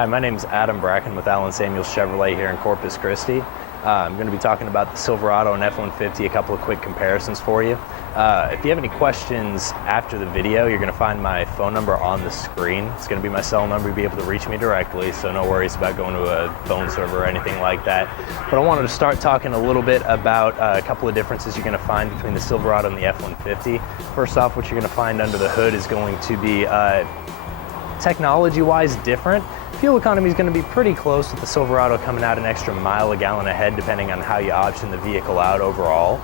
Hi, my name is Adam Bracken with Allen Samuels Chevrolet here in Corpus Christi. I'm going to be talking about the Silverado and F-150, a couple of quick comparisons for you. If you have any questions after the video, you're going to find my phone number on the screen. It's going to be my cell number. You'll be able to reach me directly, so no worries about going to a phone server or anything like that. But I wanted to start talking a little bit about a couple of differences you're going to find between the Silverado and the F-150. First off, what you're going to find under the hood is going to be technology-wise different. Fuel economy is going to be pretty close with the Silverado coming out an extra mile a gallon ahead depending on how you option the vehicle out overall.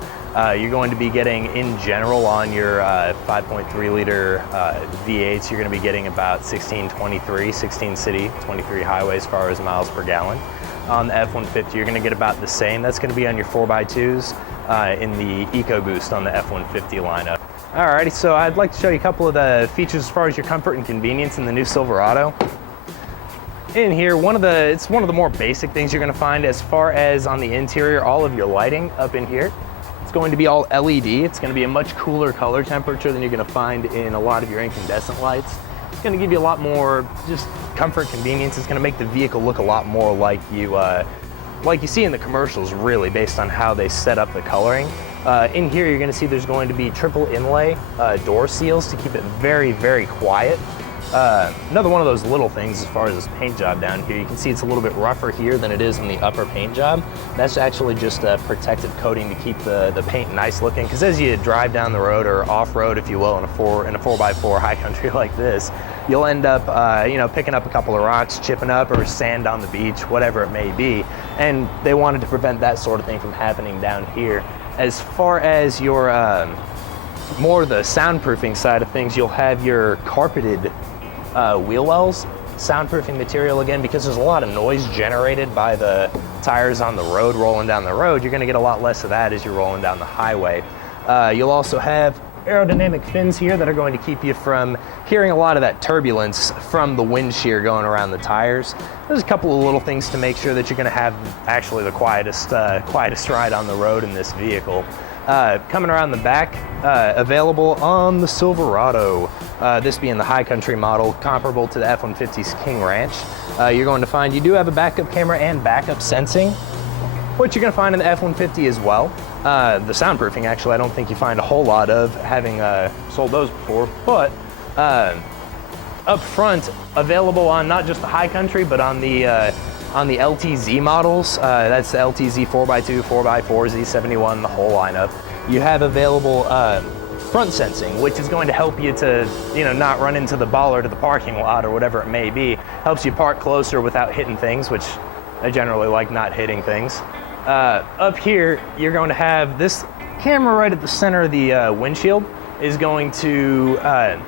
You're going to be getting, in general, on your 5.3 liter V8s, you're going to be getting about 1623, 16 city, 23 highway as far as miles per gallon. On the F-150, you're going to get about the same. That's going to be on your 4x2s in the EcoBoost on the F-150 lineup. Alrighty, so I'd like to show you a couple of the features as far as your comfort and convenience in the new Silverado. In here, it's one of the more basic things you're going to find as far as on the interior, all of your lighting up in here. It's going to be all LED. It's going to be a much cooler color temperature than you're going to find in a lot of your incandescent lights. It's going to give you a lot more just comfort, convenience. It's going to make the vehicle look a lot more like you see in the commercials, really, based on how they set up the coloring. In here, you're going to see there's going to be triple inlay door seals to keep it very, very quiet. Another one of those little things as far as this paint job down here, you can see it's a little bit rougher here than it is in the upper paint job. That's actually just a protective coating to keep the paint nice looking, because as you drive down the road, or off-road if you will, in a 4x4 high country like this, you'll end up picking up a couple of rocks, chipping up, or sand on the beach, whatever it may be, and they wanted to prevent that sort of thing from happening down here. As far as your more the soundproofing side of things, you'll have your carpeted wheel wells, soundproofing material again, because there's a lot of noise generated by the tires on the road rolling down the road. You're going to get a lot less of that as you're rolling down the highway. You'll also have aerodynamic fins here that are going to keep you from hearing a lot of that turbulence from the wind shear going around the tires. There's a couple of little things to make sure that you're going to have actually the quietest ride on the road in this vehicle. Coming around the back, available on the Silverado, this being the high country model comparable to the F-150's King Ranch. You're going to find you do have a backup camera and backup sensing, which you're going to find in the F-150 as well. The soundproofing, actually, I don't think you find a whole lot of, having sold those before, but up front, available on not just the high country, but on the LTZ models. That's the LTZ 4x2, 4x4, Z71, the whole lineup. You have available front sensing, which is going to help you to, not run into the bollard of the parking lot or whatever it may be. Helps you park closer without hitting things, which I generally like not hitting things. Up here, you're going to have this camera right at the center of the windshield. Is going to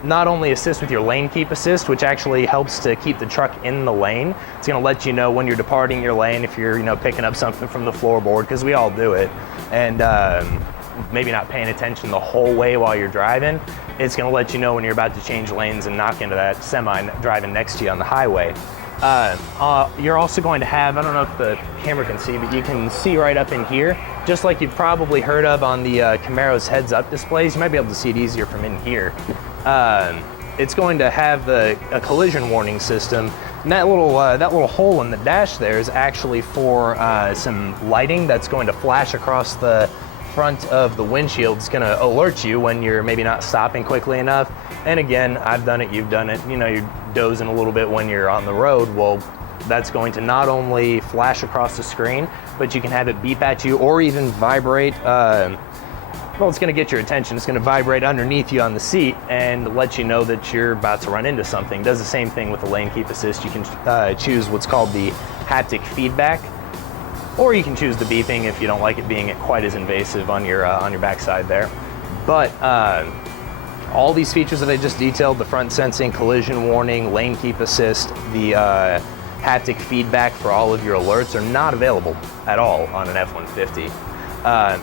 not only assist with your lane keep assist, which actually helps to keep the truck in the lane. It's going to let you know when you're departing your lane, if you're picking up something from the floorboard, because we all do it, and maybe not paying attention the whole way while you're driving. It's going to let you know when you're about to change lanes and knock into that semi driving next to you on the highway. You're also going to have, I don't know if the camera can see, but you can see right up in here, just like you've probably heard of on the Camaro's heads-up displays. You might be able to see it easier from in here. It's going to have a collision warning system. And that little hole in the dash there is actually for some lighting that's going to flash across the front of the windshield. It's going to alert you when you're maybe not stopping quickly enough. And again, I've done it, you've done it, you're dozing a little bit when you're on the road. Well, that's going to not only flash across the screen, but you can have it beep at you or even vibrate. It's going to get your attention. It's going to vibrate underneath you on the seat and let you know that you're about to run into something. It does the same thing with the lane keep assist. You can choose what's called the haptic feedback, or you can choose the beeping if you don't like it being quite as invasive on your backside there. But all these features that I just detailed, the front sensing, collision warning, lane keep assist, the haptic feedback for all of your alerts are not available at all on an F-150.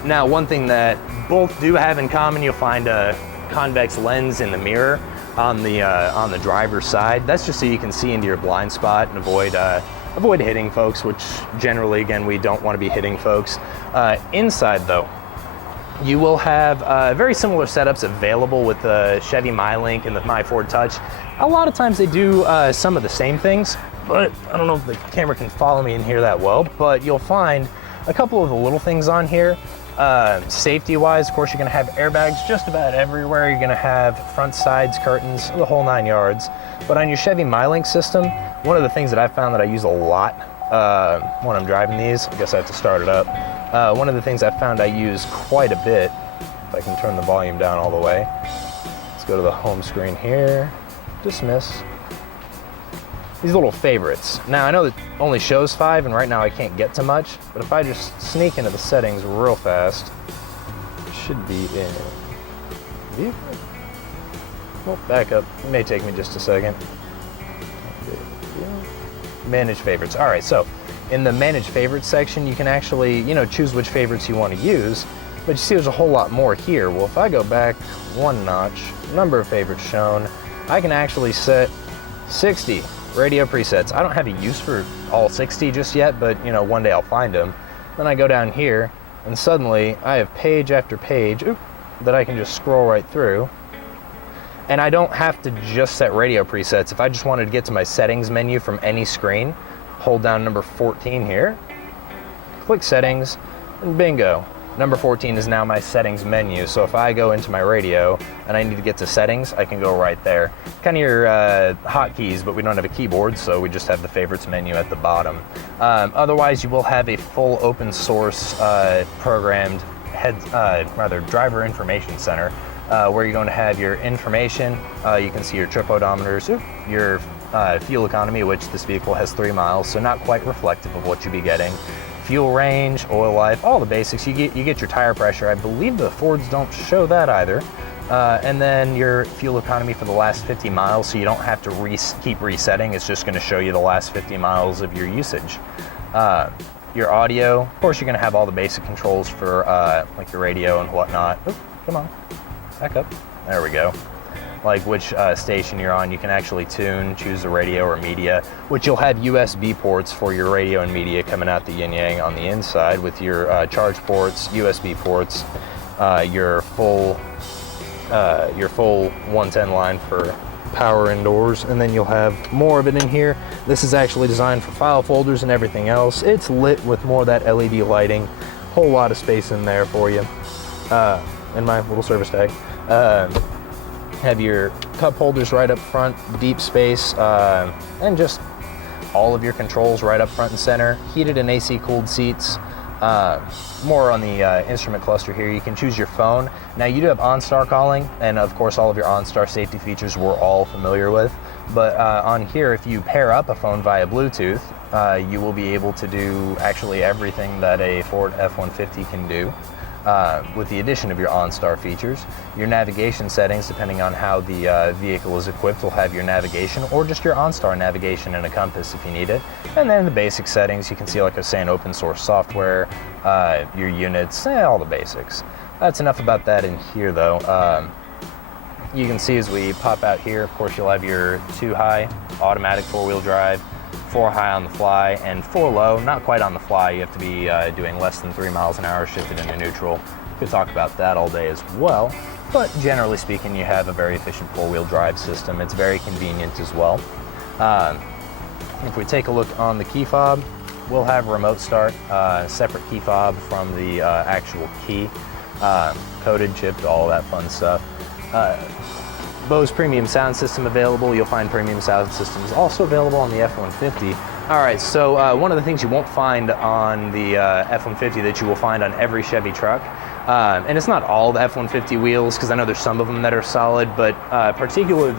Now, one thing that both do have in common, you'll find a convex lens in the mirror on the driver's side. That's just so you can see into your blind spot and avoid hitting folks, which generally, again, we don't want to be hitting folks. Inside, though, you will have very similar setups available with the Chevy MyLink and the MyFord Touch. A lot of times they do some of the same things, but I don't know if the camera can follow me in here that well, but you'll find a couple of the little things on here. Safety-wise, of course, you're gonna have airbags just about everywhere. You're gonna have front sides, curtains, the whole 9 yards. But on your Chevy MyLink system, one of the things that I found that I use a lot when I'm driving these, I guess I have to start it up. One of the things I found I use quite a bit, if I can turn the volume down all the way. Let's go to the home screen here, dismiss. These little favorites. Now I know it only shows 5 and right now I can't get to much, but if I just sneak into the settings real fast, it should be in vehicle. Well, back up, it may take me just a second. Manage favorites. All right, so in the manage favorites section, you can actually, choose which favorites you want to use, but you see there's a whole lot more here. Well, if I go back one notch, number of favorites shown, I can actually set 60 radio presets. I don't have a use for all 60 just yet, but one day I'll find them. Then I go down here and suddenly I have page after page that I can just scroll right through. And I don't have to just set radio presets. If I just wanted to get to my settings menu from any screen, hold down number 14 here, click settings, and bingo. Number 14 is now my settings menu. So if I go into my radio and I need to get to settings, I can go right there. Kind of your hotkeys, but we don't have a keyboard, so we just have the favorites menu at the bottom. Otherwise, you will have a full open source programmed driver information center, where you're going to have your information. You can see your trip odometers, your fuel economy, which this vehicle has 3 miles, so not quite reflective of what you'll be getting. Fuel range, oil life, all the basics. You get your tire pressure. I believe the Fords don't show that either. And then your fuel economy for the last 50 miles, so you don't have to keep resetting. It's just going to show you the last 50 miles of your usage. Your audio, of course, you're going to have all the basic controls for like your radio and whatnot. Oop, come on, back up. There we go. Like which station you're on, you can actually tune, choose the radio or media, which you'll have USB ports for your radio and media coming out the yin-yang on the inside with your charge ports, USB ports, your full 110 line for power indoors, and then you'll have more of it in here. This is actually designed for file folders and everything else. It's lit with more of that LED lighting, whole lot of space in there for you. And my little service tag. Have your cup holders right up front, deep space, and just all of your controls right up front and center. Heated and AC cooled seats. More on the instrument cluster here. You can choose your phone. Now you do have OnStar calling, and of course all of your OnStar safety features we're all familiar with. But on here, if you pair up a phone via Bluetooth, you will be able to do actually everything that a Ford F-150 can do. With the addition of your OnStar features. Your navigation settings, depending on how the vehicle is equipped, will have your navigation or just your OnStar navigation and a compass if you need it. And then the basic settings, you can see, like I was saying, open source software, your units, all the basics. That's enough about that in here though. You can see as we pop out here, of course you'll have your 2 high automatic 4-wheel drive, 4 high on the fly, and 4 low, not quite on the fly. You have to be doing less than 3 miles an hour shifted into neutral. Could talk about that all day as well, but generally speaking, you have a very efficient 4-wheel drive system. It's very convenient as well. If we take a look on the key fob, we'll have remote start, separate key fob from the actual key, coded, chipped, all that fun stuff. Bose premium sound system available. You'll find premium sound systems also available on the F-150. All right, so one of the things you won't find on the F-150 that you will find on every Chevy truck, and it's not all the F-150 wheels, because I know there's some of them that are solid, but particularly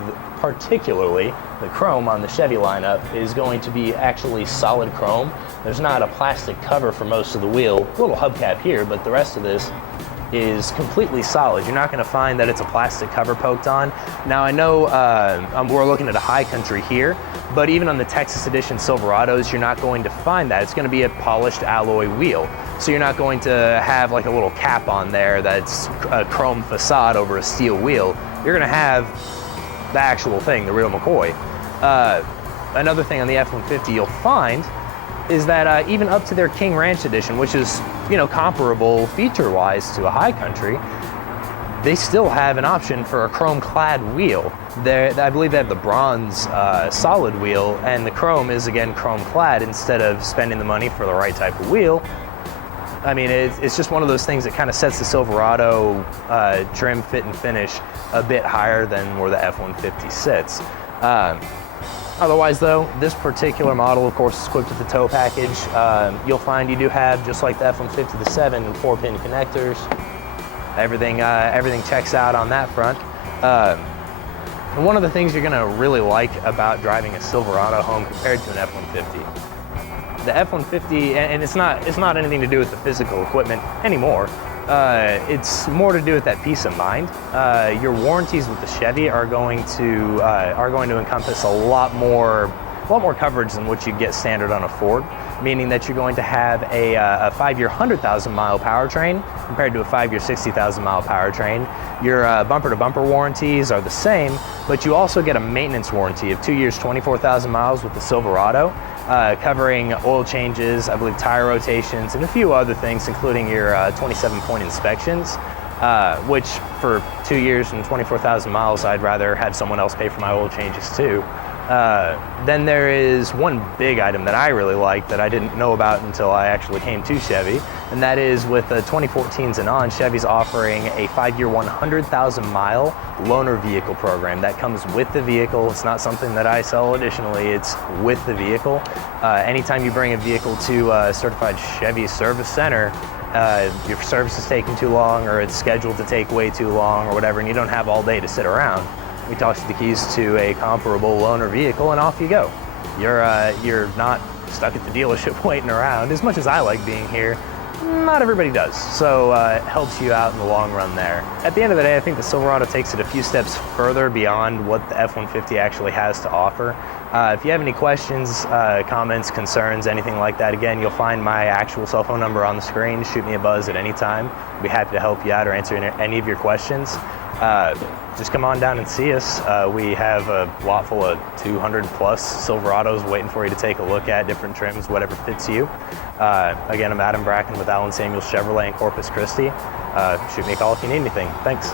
the chrome on the Chevy lineup is going to be actually solid chrome. There's not a plastic cover for most of the wheel, a little hubcap here, but the rest of this is completely solid. You're not going to find that it's a plastic cover poked on. Now I know we're looking at a high country here, but even on the Texas Edition Silverados, you're not going to find that. It's going to be a polished alloy wheel. So you're not going to have like a little cap on there that's a chrome facade over a steel wheel. You're going to have the actual thing, the real McCoy. Another thing on the F-150 you'll find is that even up to their King Ranch Edition, which is, comparable feature-wise to a high country, they still have an option for a chrome-clad wheel. I believe they have the bronze solid wheel, and the chrome is again chrome-clad instead of spending the money for the right type of wheel. I mean, it's just one of those things that kind of sets the Silverado trim, fit, and finish a bit higher than where the F-150 sits. Otherwise though, this particular model of course is equipped with the tow package. You'll find you do have, just like the F-150, the 7 and 4-pin connectors. Everything checks out on that front. And one of the things you're gonna really like about driving a Silverado home compared to an F-150, the F-150, and it's not anything to do with the physical equipment anymore. It's more to do with that peace of mind. Your warranties with the Chevy are going to encompass a lot more coverage than what you get standard on a Ford, meaning that you're going to have a 5-year 100,000 mile powertrain compared to a 5-year 60,000 mile powertrain. Your bumper to bumper warranties are the same, but you also get a maintenance warranty of 2 years 24,000 miles with the Silverado, covering oil changes, I believe tire rotations, and a few other things, including your 27-point inspections, which for 2 years and 24,000 miles, I'd rather have someone else pay for my oil changes too. Then there is one big item that I really like that I didn't know about until I actually came to Chevy, and that is with the 2014s and on, Chevy's offering a 5-year 100,000 mile loaner vehicle program that comes with the vehicle. It's not something that I sell additionally, it's with the vehicle. Anytime you bring a vehicle to a certified Chevy service center, your service is taking too long or it's scheduled to take way too long or whatever, and you don't have all day to sit around, we toss you the keys to a comparable loaner vehicle and off you go. You're not stuck at the dealership waiting around. As much as I like being here, not everybody does. So it helps you out in the long run there. At the end of the day, I think the Silverado takes it a few steps further beyond what the F-150 actually has to offer. If you have any questions, comments, concerns, anything like that, again, you'll find my actual cell phone number on the screen. Shoot me a buzz at any time. I'd be happy to help you out or answer any of your questions. Just come on down and see us. We have a lot full of 200 plus Silverados waiting for you to take a look at, different trims, whatever fits you. Again, I'm Adam Bracken with Allen Samuels Chevrolet in Corpus Christi. Shoot me a call if you need anything. Thanks.